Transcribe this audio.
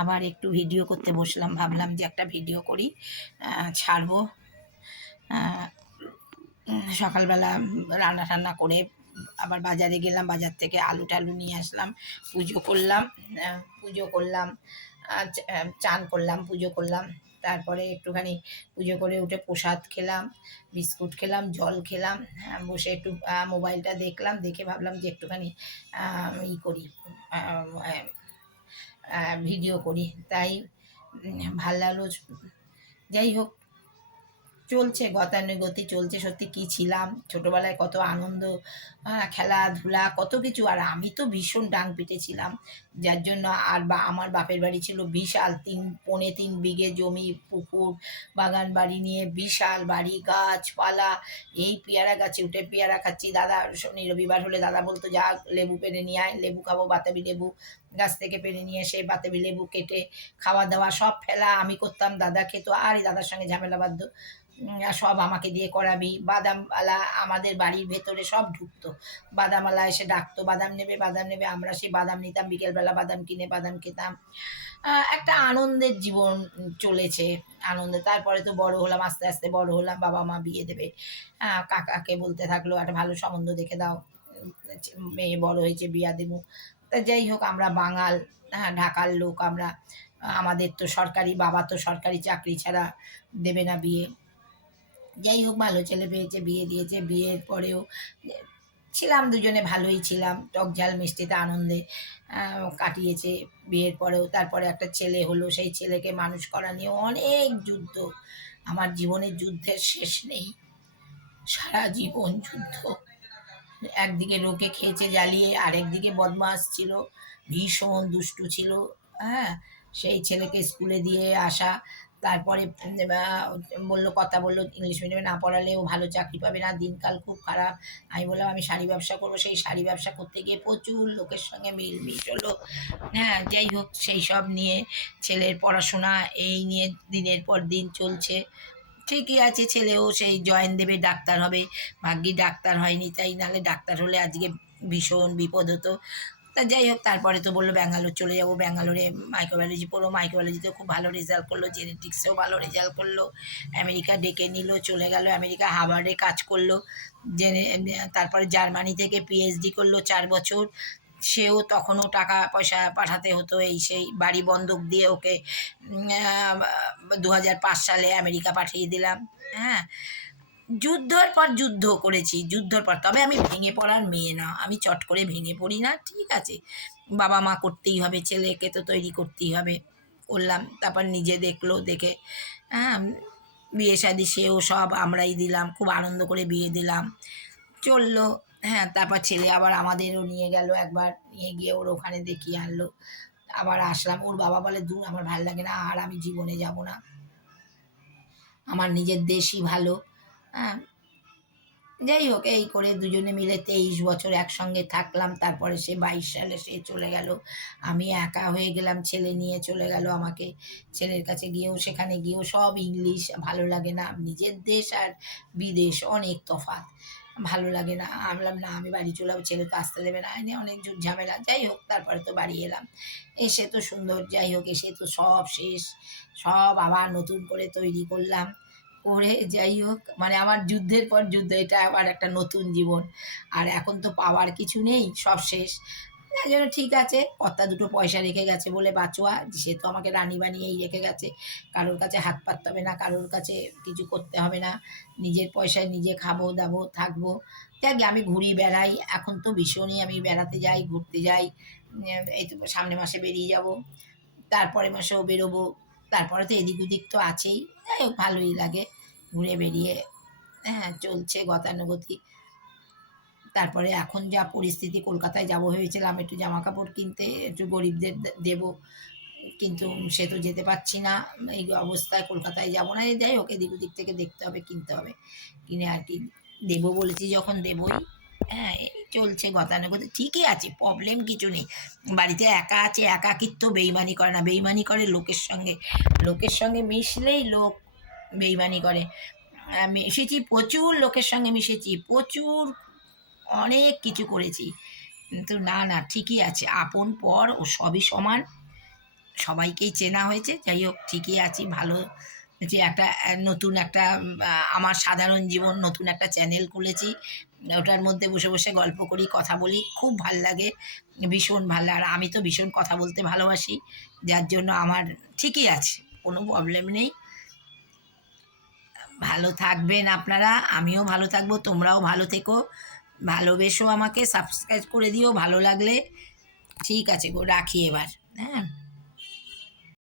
আবার একটু ভিডিও করতে বসলাম, ভাবলাম যে একটা ভিডিও করি ছাড়বো। সকালবেলা রান্না টান্না করে আবার বাজারে গেলাম, বাজার থেকে আলু টালু নিয়ে আসলাম, পুজো করলাম পুজো করলাম চান করলাম, পুজো করলাম, তারপরে একটুখানি পুজো করে উঠে প্রসাদ খেলাম, বিস্কুট খেলাম, জল খেলাম বসে একটু মোবাইলটা দেখলাম, দেখে ভাবলাম যে একটুখানি ই করি ভিডিও করি। তাই ভালো লাগল যাই হোক, চলছে গতানুগতি চলছে, সত্যি কি ছিলাম, ছোটবেলায় কত আনন্দ খেলাধুলা, কত কিছু, আর আমি তো ভীষণ ডাং পিটে ছিলাম যার জন্য আর বা, আমার বাপের বাড়ি ছিল বিশাল, তিন, পৌনে তিন বিঘে জমি, পুকুর, বাগান বাড়ি নিয়ে বিশাল বাড়ি, গাছপালা, এই পেয়ারা গাছে উঠে পেয়ারা খাচ্ছি। দাদা, শনি রবিবার হলে দাদা বলতো, যা লেবু পেড়ে নিয়ে আয়, লেবু খাব, বাতাবি লেবু। গাছ থেকে পেরে নিয়ে এসে বাতাবি লেবু কেটে খাওয়া দাওয়া সব ফেলা আমি করতাম, দাদা খেত, আর দাদার সঙ্গে ঝামেলা বাধ্য সব আমাকে দিয়ে করাবি। বাদামওয়ালা আমাদের বাড়ির ভেতরে সব ঢুকতো। বাদামওয়ালা এসে ডাকতো, বাদাম নেবে বাদাম নেবে, আমরা সেই বাদাম নিতাম, বিকেলবেলা বাদাম কিনে বাদাম খেতাম। একটা আনন্দের জীবন চলেছে আনন্দে। তারপরে তো বড় হলাম, আস্তে আস্তে বড় হলাম, বাবা মা বিয়ে দেবে। কাকাকে বলতে থাকল, একটা ভালো সম্বন্ধ দেখে দাও। মেয়ে বড় হয়েছে, বিয়া দেবো। তা যাই হোক, আমরা বাঙাল হ্যাঁ ঢাকার লোক, আমরা, আমাদের তো সরকারি বাবা তো সরকারি চাকরি ছাড়া দেবে না বিয়ে। যাই হোক, ভালো ছেলে পেয়েছে, বিয়ে দিয়েছে, বিয়ের পরেও ছিলাম দুজনে, ভালোই ছিলাম, টক ঝাল মিষ্টিতে আনন্দে কাটিয়েছে বিয়ের পরেও। তারপরে একটা ছেলে হলো, সেই ছেলেকে মানুষ করা নিয়ে অনেক যুদ্ধ। আমার জীবনের যুদ্ধের শেষ নেই, সারা জীবন যুদ্ধ। একদিকে লোকে খেয়েছে জ্বালিয়ে আরেকদিকে বদমাস ছিল, ভীষণ দুষ্টু ছিল হ্যাঁ? সেই ছেলেকে স্কুলে দিয়ে আসা, তারপরে বলল, কথা বলল, ইংলিশ মিডিয়ামে না পড়ালে ও ভালো চাকরি পাবে না, দিনকাল খুব খারাপ। আমি বললাম, আমি শাড়ি ব্যবসা করব, সেই শাড়ি ব্যবসা করতে গিয়ে প্রচুর লোকের সঙ্গে মিল মিশ হলো। হ্যাঁ যাই হোক, সেই সব নিয়ে ছেলের পড়াশোনা এই নিয়ে দিনের পর দিন চলছে। ঠিকই আছে ছেলেও সেই জয়েন দেবে, ডাক্তার হবে। ভাগ্যি ডাক্তার হয়নি, তাই নাহলে ডাক্তার হলে আজকে ভীষণ বিপদ হতো। তা যাই হোক, তারপরে তো বলল ব্যাঙ্গালোর চলে যাব। ব্যাঙ্গালোরে মাইক্রোবায়োলজি পড়ো। মাইক্রোবায়োলজিতেও খুব ভালো রেজাল্ট করল জেনেটিক্সেও ভালো রেজাল্ট করল। আমেরিকা ডেকে নিল, চলে গেল আমেরিকা হাবার্ডে কাজ করল। জেনে, তারপরে জার্মানি থেকে পিএইচডি করল চার বছর। সেও তখনও টাকা পয়সা পাঠাতে হতো, এই সেই বাড়ি বন্ধক দিয়ে ওকে দু হাজার পাঁচ সালে আমেরিকা পাঠিয়ে দিলাম হ্যাঁ। যুদ্ধর পর যুদ্ধ করেছি, যুদ্ধর পর। তবে আমি ভেঙে পড়ার মেয়ে না, আমি চট করে ভেঙে পড়ি না, ঠিক আছে। বাবা মা করতেই হবে, ছেলেকে তো তৈরি করতেই হবে। করলাম তারপর নিজে দেখল, দেখে হ্যাঁ বিয়ে শাদি সেও সব আমরাই দিলাম, খুব আনন্দ করে বিয়ে দিলাম। চলল হ্যাঁ তারপর ছেলে আবার আমাদেরও নিয়ে গেল, একবার নিয়ে গিয়ে ওর ওখানে দেখিয়ে আনলো। আবার আসলাম, ওর বাবা বলে, দূর, আমার ভালো লাগে না, আর আমি জীবনে যাব না। আমার নিজের দেশই ভালো। হ্যাঁ যাই হোক, এই করে দুজনে মিলে তেইশ বছর একসঙ্গে থাকলাম। তারপরে সে বাইশ সালে সে চলে গেল। আমি একা হয়ে গেলাম, ছেলে নিয়ে চলে গেল আমাকে। ছেলের কাছে গিয়েও, সেখানে গিয়েও সব ইংলিশ, ভালো লাগে না। নিজের দেশ আর বিদেশ, অনেক তফাৎ। ভালো লাগে না। আমি বললাম না, আমি বাড়ি চলে যাব ছেলে তো আসতে দেবে না। এনে অনেক ঝুট ঝামেলা। যাই হোক, তারপরে তো বাড়ি এলাম। এসে তো সুন্দর, যাই হোক, এসে তো সব শেষ। সব আবার নতুন করে তৈরি করলাম। করে যাই হোক মানে আমার যুদ্ধের পর যুদ্ধ, এটা আবার একটা নতুন জীবন। আর এখন তো পাওয়ার কিছু নেই, সব শেষ। জন্য ঠিক আছে, কর্তা দুটো পয়সা রেখে গেছে বলে বাঁচোয়া, সে তো আমাকে রানী বানিয়েই রেখে গেছে। কারোর কাছে হাত পাততে হবে না, কারোর কাছে কিছু করতে হবে না। নিজের পয়সায় নিজে খাব, দাবো, থাকব। যাক আমি ঘুরি বেড়াই। এখন তো ভীষণই আমি বেড়াতে যাই, ঘুরতে যাই। এই তো সামনে মাসে বেরিয়ে যাব। তারপরে মাসেও বেরোবো। তারপরে তো এদিক ওদিক তো আছেই। যাই হোক, ভালোই লাগে। ঘুরে বেরিয়ে হ্যাঁ চলছে গতানুগতিক। তারপরে এখন যা পরিস্থিতি, কলকাতায় যাব হয়েছিলাম একটু জামা কাপড় কিনতে, একটু গরিবদের দেবো। কিন্তু সে তো যেতে পারছি না। এই অবস্থায় কলকাতায় যাব না। যাই হোক, এদিক ওদিক থেকে দেখতে হবে, কিনতে হবে। কিনে আর কি দেবো বলেছি যখন দেবই। হ্যাঁ চলছে গতানুগতি ঠিকই আছে প্রবলেম কিছু নেই। বাড়িতে একা আছে একা একাকিত্ব বেইমানি করে না। বেইমানি করে লোকের সঙ্গে। লোকের সঙ্গে মিশলেই লোক বেইমানি করে। এসেছি প্রচুর লোকের সঙ্গে মিশেছি। প্রচুর অনেক কিছু করেছি। কিন্তু না না, ঠিকই আছে। আপন, পর ও সবই সমান। সবাইকেই চেনা হয়েছে। যাই হোক, ঠিকই আছি, ভালো। যে একটা নতুন একটা আমার সাধারণ জীবন, নতুন একটা চ্যানেল খুলেছি। ওটার মধ্যে বসে বসে গল্প করি, কথা বলি। খুব ভালো লাগে, ভীষণ ভালো আর আমি তো ভীষণ কথা বলতে ভালোবাসি। যার জন্য আমার ঠিকই আছে, কোনো প্রবলেম নেই। ভালো থাকবেন আপনারা। আমিও ভালো থাকব, তোমরাও ভালো থেকো। ভালোবেসো আমাকে সাবস্ক্রাইব করে দিও ভালো লাগলে। ঠিক আছে গো রাখি এবার হ্যাঁ?